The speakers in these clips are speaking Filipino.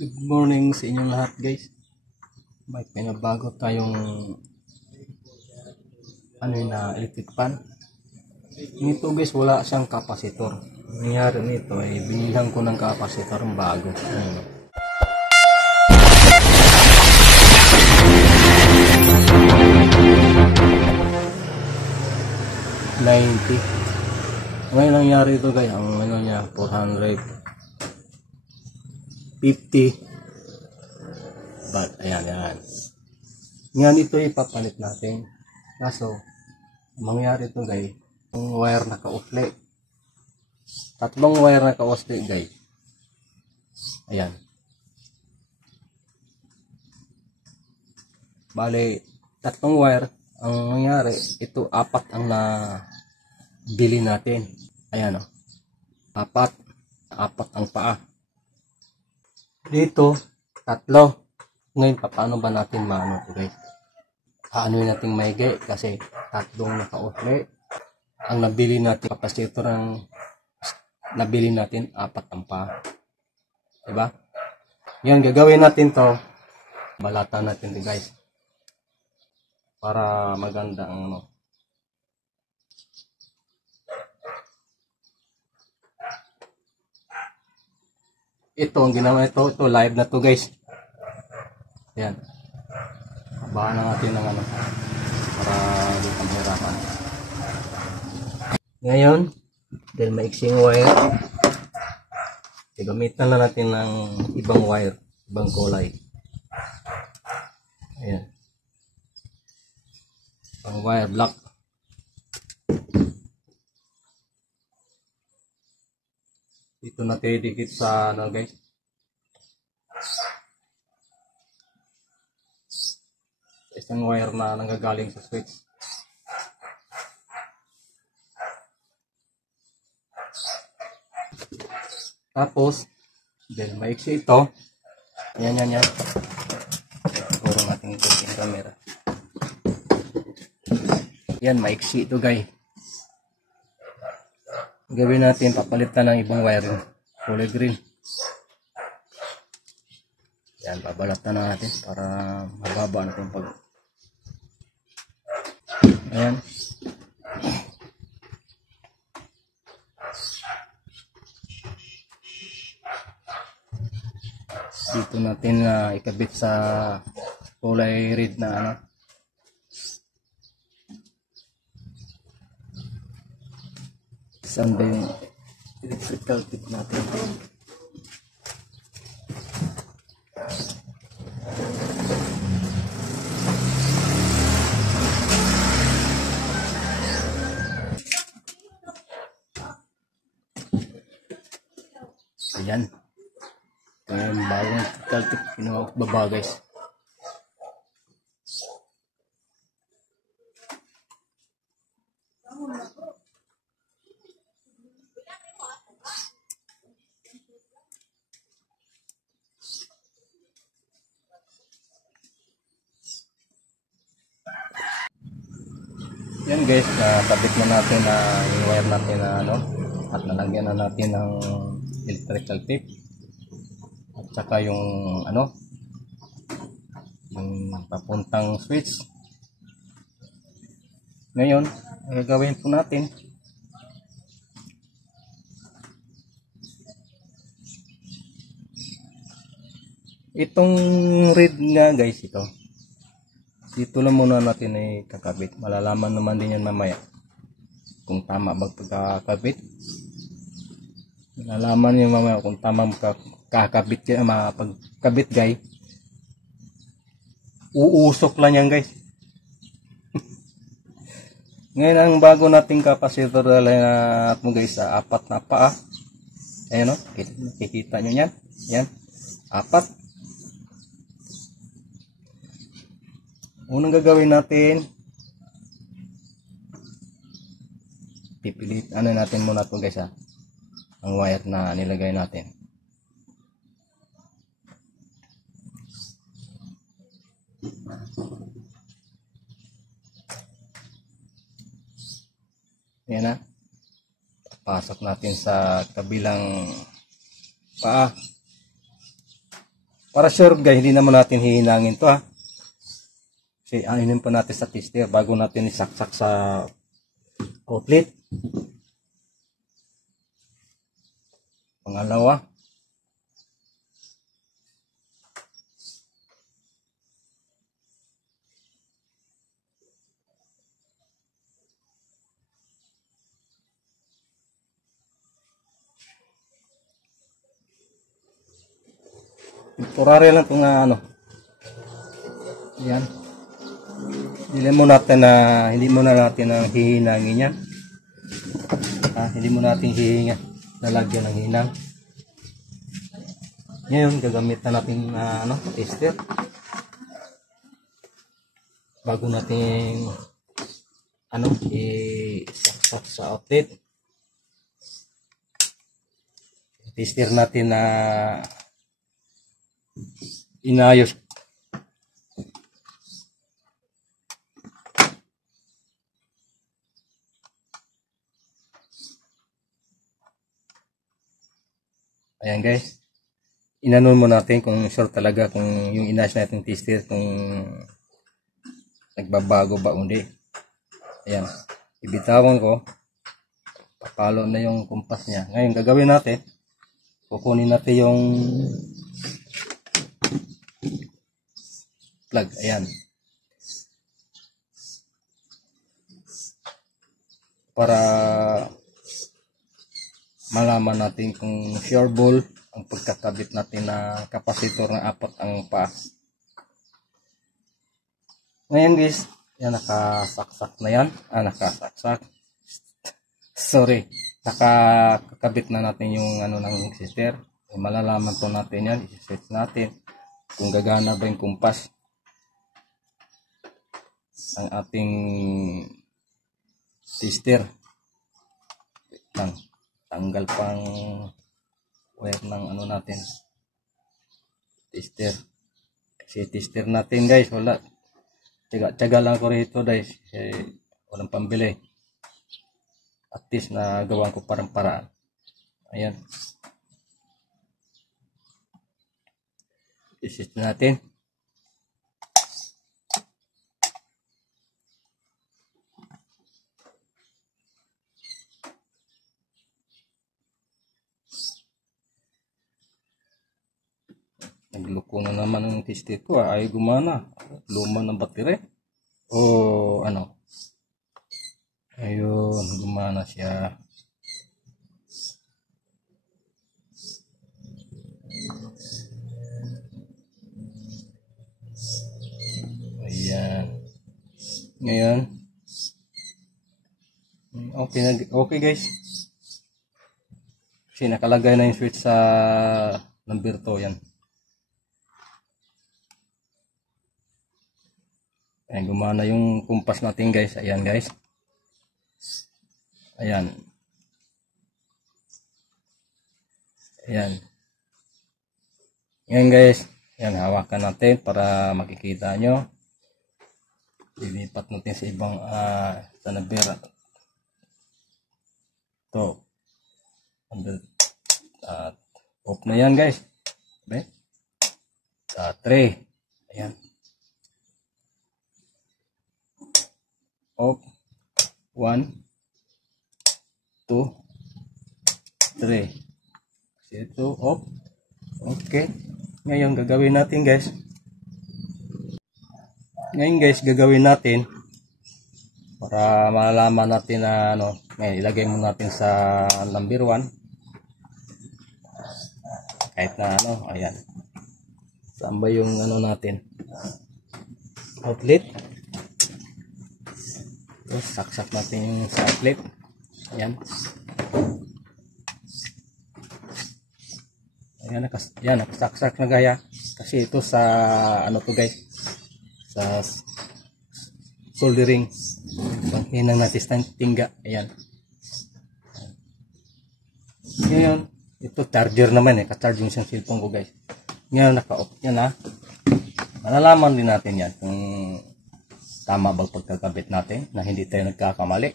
Good morning sa inyong lahat, guys. May pinabago tayong electric fan. Nito guys, wala siyang kapasitor. Nangyari nito ay binilang ko ng kapasitor bago. Ayun. 90. Ngayon nangyari ito guys, ang niya 450. But ayan. Ngayon ito ipapalit natin. Kaso, mangyari ito guys, yung wire naka-usli. Tatlong wire naka-usli guys. Ayan. Bale, tatlong wire. Ang nangyari, ito apat ang bili natin. Ayan o. Apat ang paa. Dito, tatlo. Ngayon, paano ba natin maano ito guys? Aanoy natin maigi kasi tatlong naka-usli. Ang nabili natin, kapasitor ang nabili natin, apat ang paa. Diba? Ngayon, gagawin natin to. Balatan natin ito guys. Para maganda ang Ito, ang ginawa ito live na to guys. Ayan. Habahan na natin ng para hindi ka mahirapan. Ngayon, dahil maiksing wire, gamitan na natin ng ibang wire, ibang kulay. Ayan. Ang wire black. Dito natin dikit sa guys. Isang wire na nanggagaling sa switch. Tapos, dahil maiksi ito, yan. Puro natin ito yung camera. Yan, maiksi ito guys. Gawin natin, papalitan ng ibang wiring. Kulay green. Yan, babalatan na natin para mababa natin pag... Ayan. Dito natin ikabit sa kulay red na Saan ba yung electrical tip natin? Ayan. Ito yung bagong electrical tip. Pinuha ko baba guys. Yan guys, nakabit na natin yung wire natin at nalagyan na natin ng electrical tape at saka yung yung papuntang switch. Ngayon, gagawin po natin itong red nga guys, dito lang muna natin ay kakabit. Malalaman naman din yan mamaya kung tama ba pagkakabit. Malalaman niyo mamaya kung tama kakabit kayo, mapagkabit guys. Uusok lang yan guys. Ngayon ang bago nating kapasitor na mo guys, apat na paa. Ayan nakikita nyo yan. Yan, apat. Unang gagawin natin, pipilit natin muna ito guys ang wire na nilagay natin. Yan pasok natin sa kabilang paa. Para sure guys, hindi naman natin hihinangin to ha. Kasi ainin pa natin sa tester bago natin isaksak sa outlet. Pangalawa. Temporary lang itong ano. Yan. Hindi mo natin ang hihinangin yan. Hindi mo natin lalagyan ng hinang. Ngayon, gagamit na natin tester. Bago natin isaksak sa outlet. Tester natin na inayos. Ayan guys. Inanon mo natin kung sure talaga kung yung inayos natin tester kung nagbabago ba o hindi. Ayan. Ibitawan ko. Papalo na yung kumpas niya. Ngayon gagawin natin. Kukunin natin yung plug. Ayan. Para malaman natin kung sureball ang pagkakabit natin na kapasitor na 4 ang pa. Ngayon guys, yan nakasaksak na yan. Nakasaksak. Sorry. Nakakabit na natin yung ng resistor. Malalaman po natin yan. I-set natin kung gagana ba yung kumpas ang ating tester. Tanggal pang wire ng natin tester. Kasi tester natin guys, wala. Tiyaga lang ko rito guys. Walang pambili. At least na gawan ko parang paraan. Ayan. Isit natin. Nagloko na naman ang tester ko. Ay gumana. Luma ng battery. O ayun, gumana siya. Ayan. Ngayon. Okay guys. Kasi nakalagay na yung switch sa number 2 yan. Ayan, gumana yung kumpas natin guys. Ayan guys. Ayan. Ayan. Ngayon guys. Ayan, hawakan natin para makikita nyo. Lilipat natin sa ibang sa number. Ito. Off na yan guys. Okay? 3. Ayan. Off. 1, 2, 3. Ito off. Okay. Ngayon gagawin natin guys. Gagawin natin para malalaman natin na ngayon ilagay mo natin sa number 1. Kahit na ayan. Saan ba yung natin? Outlet. Saksak natin yung sa outlet. Ayan. Ayan, nakasaksak na gaya. Kasi ito sa to guys. Sa soldering. Panghinang natin sa tingga. Ayan. Ngayon, ito charger naman ka-charge yung isang cellphone ko guys. Ngayon, naka-off yan Malalaman din natin yan kung tama ba pagkakabit natin na hindi tayo nagkakamali.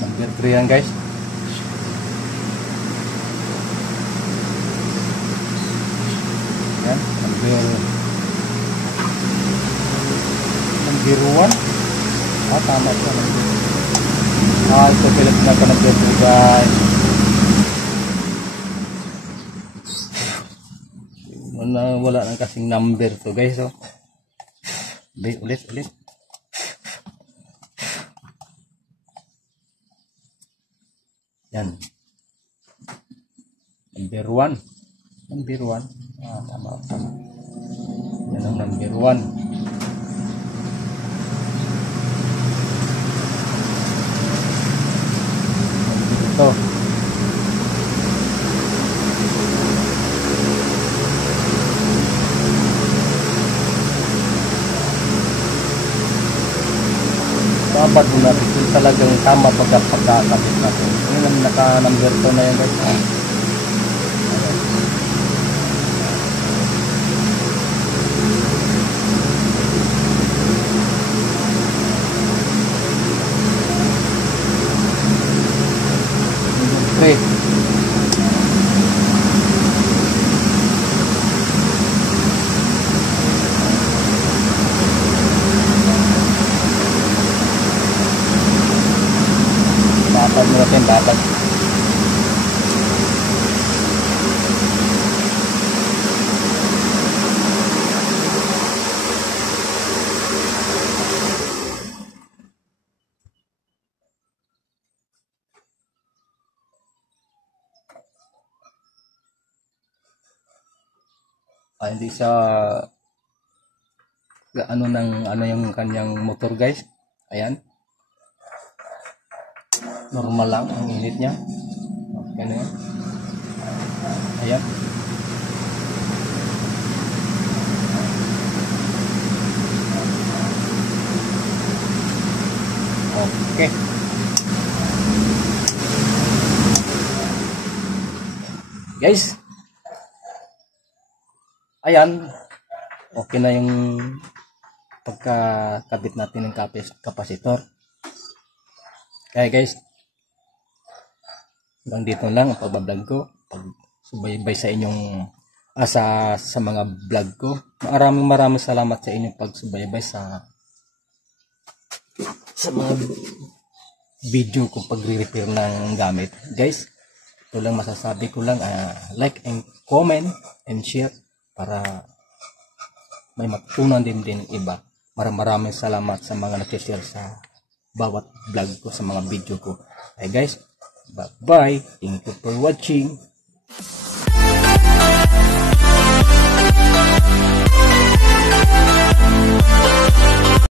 Number 3 yan guys. Yan, number 1. Tama po. Ito pilit na ka number 2 guys. Wala nang kasing number to guys. So, ulit. Yan. Number 1. Tama. Yan ang number 1. Ito. Dapat mo natin kung talagang tama pagkakabit natin. Yung naka-number 2 na yan guys. Number 3. Dapat. Hindi siya ano yung kanyang motor guys. Ayan. Normal lang ang init niya. Okay na yan. Ayan. Okay. Guys. Ayan. Okay na yung pagkakabit natin ng kapasitor. Kaya guys, hanggang dito lang ang pagbablog ko. Pagsubaybay sa inyong sa mga vlog ko. Maraming salamat sa inyong pagsubaybay sa mga video ko pagre-repair ng gamit. Guys, ito lang masasabi ko lang, like and comment and share para may matutunan din iba. Maraming salamat sa mga nag-share sa bawat vlog ko, sa mga video ko. Hey guys, bye bye, thank you for watching.